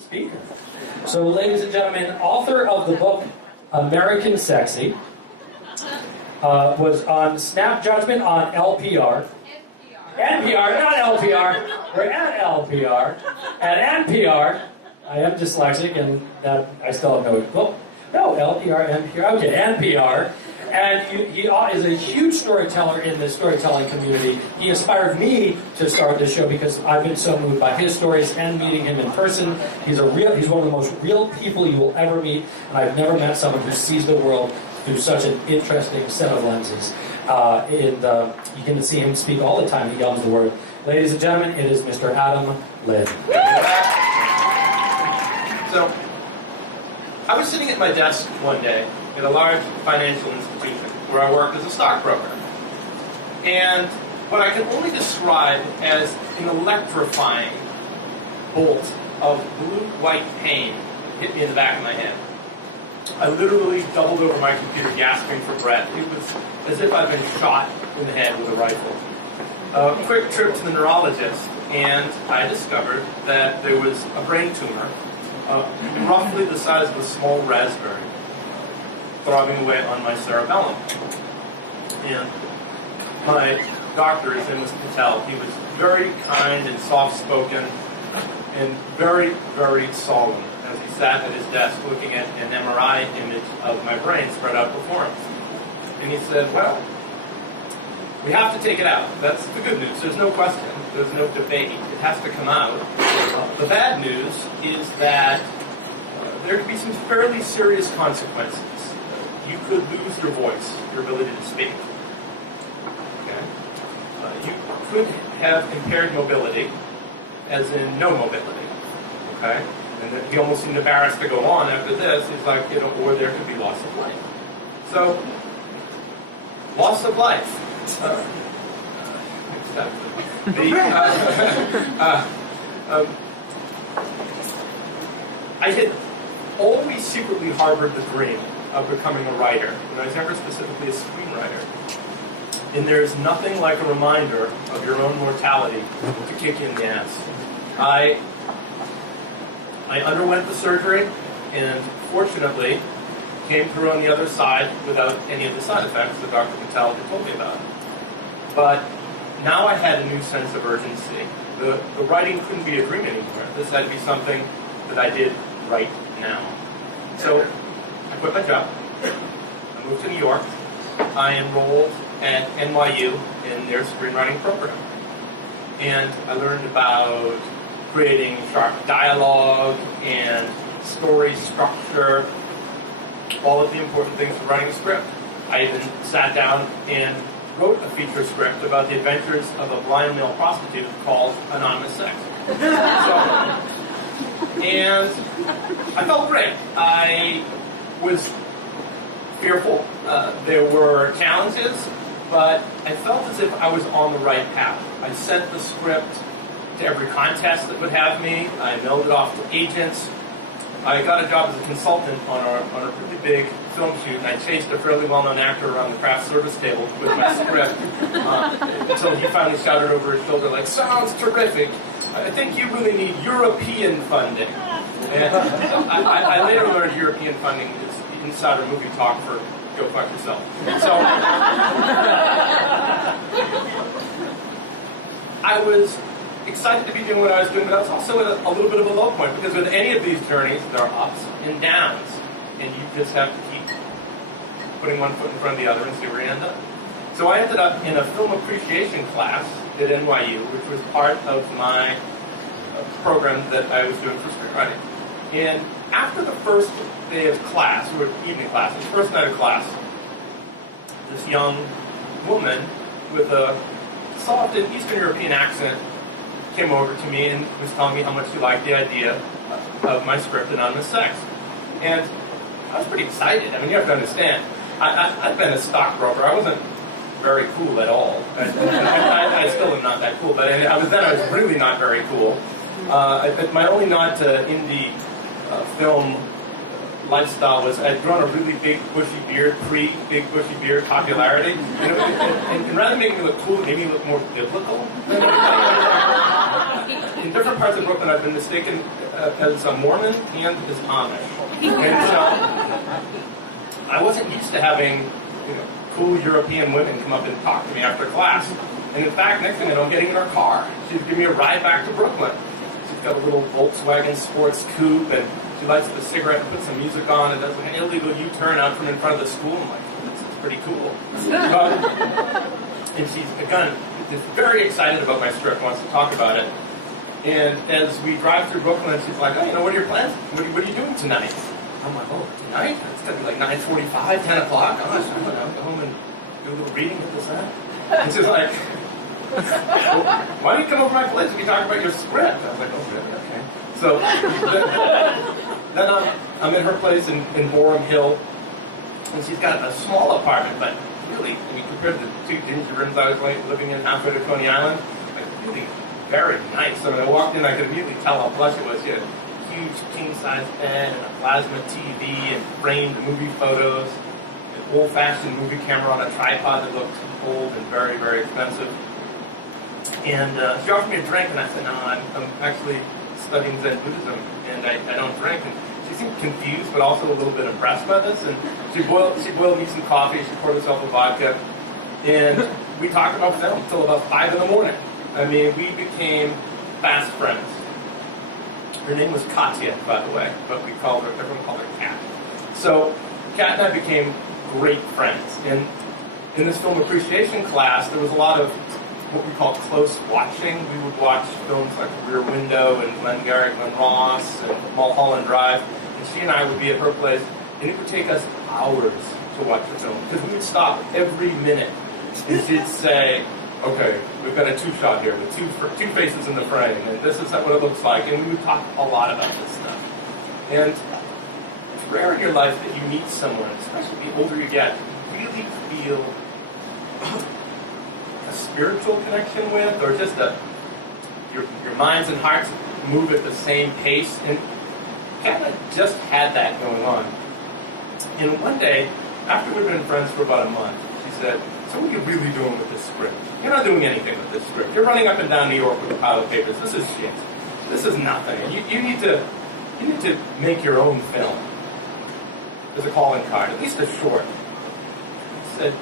speaker. So, ladies and gentlemen, author of the book American Sexy was on Snap Judgment on LPR. NPR, not LPR. We're at LPR. At NPR, I am dyslexic, and that I still have no, LPR, NPR. Okay, NPR. And he is a huge storyteller in the storytelling community. He inspired me to start this show because I've been so moved by his stories and meeting him in person. He's one of the most real people you will ever meet, and I've never met someone who sees the world through such an interesting set of lenses. You can see him speak all the time. He yells the word. Ladies and gentlemen, it is Mr. Adam Linn. So, I was sitting at my desk one day at a large financial institution where I work as a stockbroker. And what I can only describe as an electrifying bolt of blue-white pain hit me in the back of my head. I literally doubled over my computer, gasping for breath. It was as if I'd been shot in the head with a rifle. A quick trip to the neurologist, and I discovered that there was a brain tumor, roughly the size of a small raspberry, throbbing away on my cerebellum. And my doctor, his name was Patel, he was very kind and soft-spoken and very, very solemn as he sat at his desk looking at an MRI image of my brain spread out before him. And he said, well, we have to take it out. That's the good news. There's no question. There's no debate. It has to come out. The bad news is that there could be some fairly serious consequences. You could lose your voice, your ability to speak. Okay? You could have impaired mobility, as in no mobility. Okay? And he almost seemed embarrassed to go on after this. He's like, or there could be loss of life. So, loss of life. I had always secretly harbored the dream of becoming a writer, but I was never specifically a screenwriter. And there's nothing like a reminder of your own mortality to kick you in the ass. I underwent the surgery, and fortunately came through on the other side without any of the side effects that Dr. Patel had told me about. But now I had a new sense of urgency. The writing couldn't be a dream anymore. This had to be something that I did right now. So I quit my job. I moved to New York. I enrolled at NYU in their screenwriting program. And I learned about creating sharp dialogue and story structure, all of the important things for writing a script. I even sat down and wrote a feature script about the adventures of a blind male prostitute called Anonymous Sex. And I felt great. I was fearful. There were challenges, but I felt as if I was on the right path. I sent the script to every contest that would have me. I mailed it off to agents. I got a job as a consultant on a really big film shoot, and I chased a fairly well-known actor around the craft service table with my script until he finally shouted over his shoulder, like, "Sounds terrific. I think you really need European funding." And I later learned European funding is insider movie talk for go fuck yourself. So I was excited to be doing what I was doing, but I was also at a little bit of a low point, because with any of these journeys, there are ups and downs, and you just have to keep putting one foot in front of the other and see where you end up. So I ended up in a film appreciation class at NYU, which was part of my program that I was doing for screenwriting. And after the first day of class, or evening class, the first night of class, this young woman with a soft and Eastern European accent came over to me and was telling me how much she liked the idea of my script, Anonymous Sex. And I was pretty excited. I mean, you have to understand, I've been a stockbroker. I wasn't very cool at all. I still am not that cool, but I was really not very cool. My only nod to indie film lifestyle was I'd grown a really big bushy beard, pre-big bushy beard popularity. And rather than making me look cool, it made me look more biblical. In in different parts of Brooklyn, I've been mistaken as a Mormon and as Amish. And so I wasn't used to having cool European women come up and talk to me after class. And in fact, next thing I know, I'm getting in her car. She's giving me a ride back to Brooklyn. She's got a little Volkswagen sports coupe, and she lights up a cigarette and puts some music on and does an illegal U-turn out from in front of the school. I'm like, oh, this is pretty cool. And she's, again, just very excited about my script, wants to talk about it. And as we drive through Brooklyn, she's like, oh, what are your plans? What are you doing tonight? I'm like, oh, tonight? It's going to be like 9:45, 10 o'clock. Gosh, I'm going to go home and do a little reading at this end. And she's like, well, why don't you come over to my place and we talk about your script? I was like, oh, really? Okay. So then I'm in her place in Borum Hill, and she's got a small apartment, but really, compared to the two dingy rooms I was living in halfway to Coney Island, like really very nice. So when I walked in, I could immediately tell how plush it was. She had a huge king-size bed and a plasma TV and framed movie photos, an old-fashioned movie camera on a tripod that looked old and very, very expensive. And she offered me a drink, and I said, no, I'm actually studying Zen Buddhism, and I don't drink. And she seemed confused, but also a little bit impressed by this. And she boiled me some coffee. She poured herself a vodka, and we talked about film until about 5 in the morning. I mean, we became fast friends. Her name was Katya, by the way, but everyone called her Kat. So Kat and I became great friends. And in this film appreciation class, there was a lot of what we call close watching. We would watch films like Rear Window and Glengarry Glen Ross and Mulholland Drive. And she and I would be at her place, and it would take us hours to watch the film because we would stop every minute. And she'd say, okay, we've got a two-shot here with two faces in the frame, and this is what it looks like. And we would talk a lot about this stuff. And it's rare in your life that you meet someone, especially the older you get, you really feel a spiritual connection with, or just your minds and hearts move at the same pace. And Kat and I just had that going on. And one day, after we'd been friends for about a month, she said, so what are you really doing with this script? You're not doing anything with this script. You're running up and down New York with a pile of papers. This is shit. This is nothing. You need to make your own film. There's a calling card, at least a short. I said,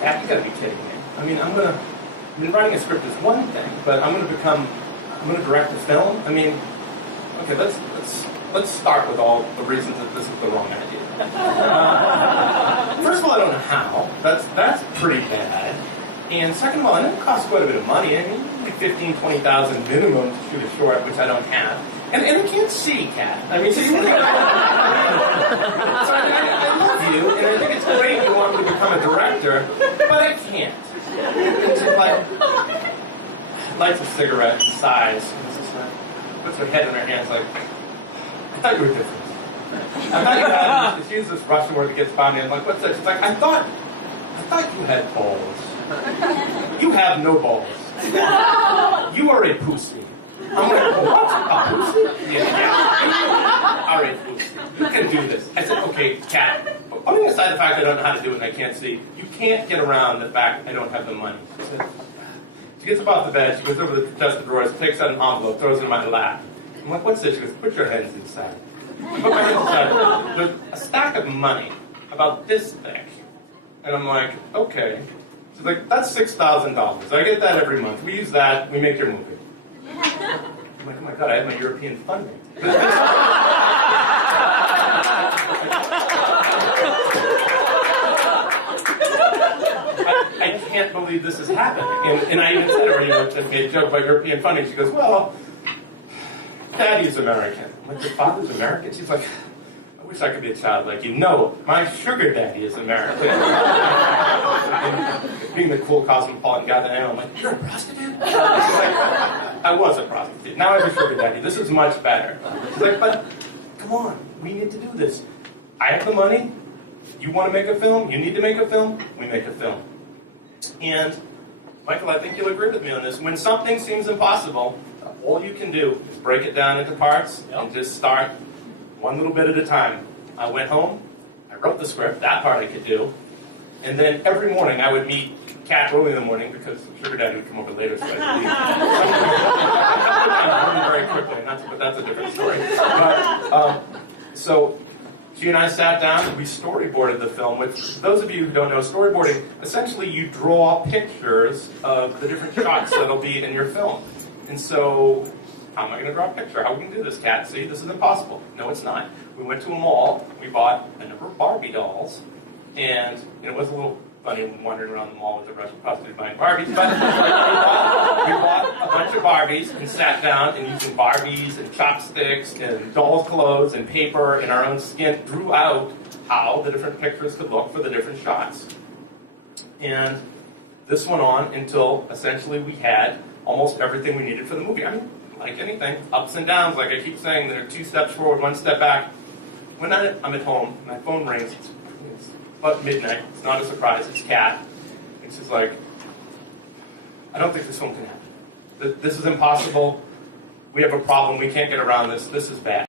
Kat, you gotta be kidding me. I mean, writing a script is one thing, but I'm gonna direct a film? I mean, okay, let's start with all the reasons that this is the wrong idea. First of all, I don't know how. That's pretty bad. And second of all, I know it costs quite a bit of money. I mean, like $15,000, $20,000 minimum to shoot a short, which I don't have. And I can't see, Kat. I mean, so you really so I love you, and I think it's great you want me to become a director, but I can't. And she's like, lights a cigarette and sighs. And puts her head in her hands like, I thought you were different. I thought you had, she uses this Russian word that gets by me. I'm like, what's that? She's like, I thought you had balls. You have no balls. You are a pussy. I'm like, what? A pussy? Yeah. All right, pussy. You can do this. I said, okay, Kat, putting aside the fact I don't know how to do it and I can't see, you can't get around the fact I don't have the money. She gets up off the bed, she goes over to the chest of drawers, takes out an envelope, throws it in my lap. I'm like, what's this? She goes, put your hands inside. I put my hands inside. There's a stack of money about this thick. And I'm like, okay. She's like, that's $6,000. I get that every month. We use that, we make your movie. I'm like, oh my God, I have my European funding. I can't believe this is happening. And I even said to her, I made a joke about European funding. She goes, well, Daddy's American. I'm like, your father's American? She's like, I wish I could be a child like you. No, my sugar daddy is American. And being the cool cosmopolitan guy that I am, I'm like, you're a prostitute? She's like, I was a prostitute. Now I'm a sugar daddy. This is much better. She's like, but come on, we need to do this. I have the money. You want to make a film? You need to make a film? We make a film. And Michael, I think you'll agree with me on this. When something seems impossible, all you can do is break it down into parts and just start one little bit at a time. I went home, I wrote the script, that part I could do. And then every morning I would meet Kat early in the morning because Sugar Daddy would come over later, so I could leave. Very quickly, but that's a different story. But, so she and I sat down and we storyboarded the film, which, for those of you who don't know, storyboarding, essentially you draw pictures of the different shots that'll be in your film. And so, how am I going to draw a picture? How are we going to do this, Kat? See, this is impossible. No, it's not. We went to a mall, we bought a number of Barbie dolls, and it was a little funny wandering around the mall with a Russian prostitute buying Barbies, but we bought a bunch of Barbies and sat down and using Barbies and chopsticks and dolls' clothes and paper and our own skin drew out how the different pictures could look for the different shots. And this went on until essentially we had almost everything we needed for the movie. I mean, like anything, ups and downs, like I keep saying, there are 2 steps forward, 1 step back. When I'm at home, my phone rings, it's about midnight, it's not a surprise, it's Kat. And she's like, I don't think this film can happen. This is impossible. We have a problem, we can't get around this is bad.